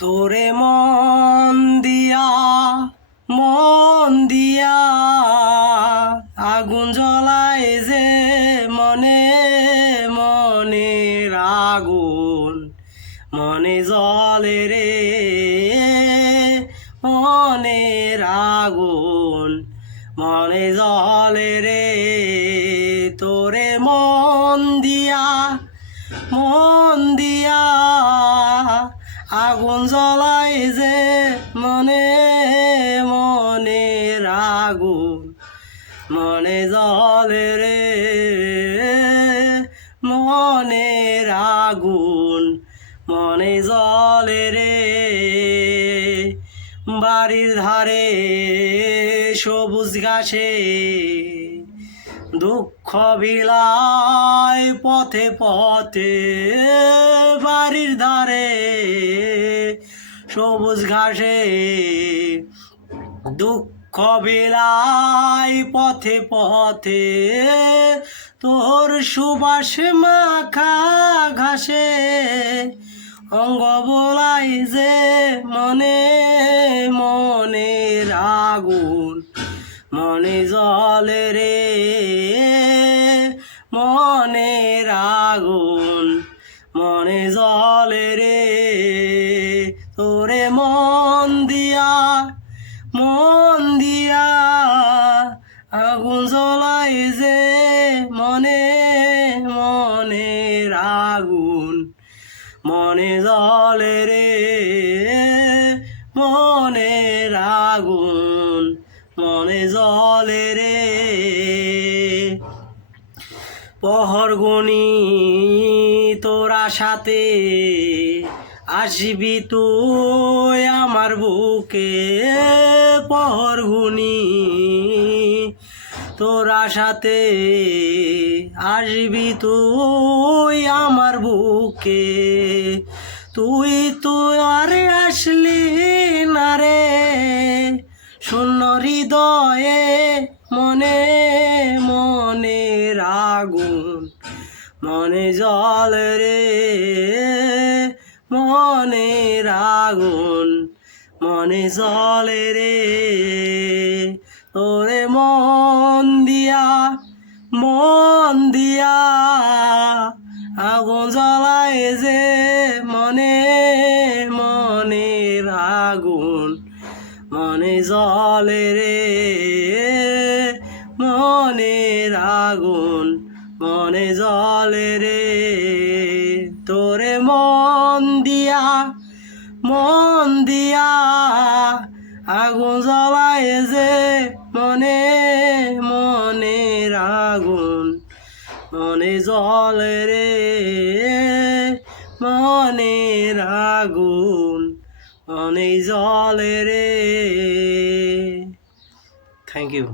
তোরে মন দিয়া আগুন জ্বলায় যে মনে মনের আগুন মনে জ্বলে রে মনের আগুন মনে জ্বলে রে তোরে মন দিয়া আগুন জ্বলায় যে মনে মনের আগুন মনে জ্বলে রে মনের আগুন মনে জ্বলে রে বাড়ির ধারে সবুজ ঘাসে দুঃখ বিলায় পথে পথে বাড়ির ধারে সবুজ ঘাসে দুঃখ বিলায় পথে পথে তোর সুবাস মাখা ঘাসে অঙ্গ বোলাই যে মনে মনের আগুন মনে জ্বলে রে মনের আগুন মনে জ্বলে রে তোরে মন দিয়া আগুন জ্বলায় যে মনে মনের আগুন মনে জ্বলে রে মনের আগুন মনে জ্বলে রে পহর গুনি তোরা সাথে আসবি তুই আমার বুকে পহর গুনি তোরা সাথে আসবি তুই আমার বুকে তুই আরে আসলি না রে শূন্য হৃদয়ে মনে মনের আগুন মনে জ্বলে রে মনের আগুন মনে জ্বলে রে তোরে মন দিয়া আগুন জ্বলায় যে মনে মনের আগুন মনে জ্বলে রে মনের আগুন মনে জ্বলে রে তোরে মন দিয়া আগুন জ্বলায় যে মনে মনের আগুন মনে জ্বলে রে মনের আগুন মনে জ্বলে রে থ্যাংক ইউ।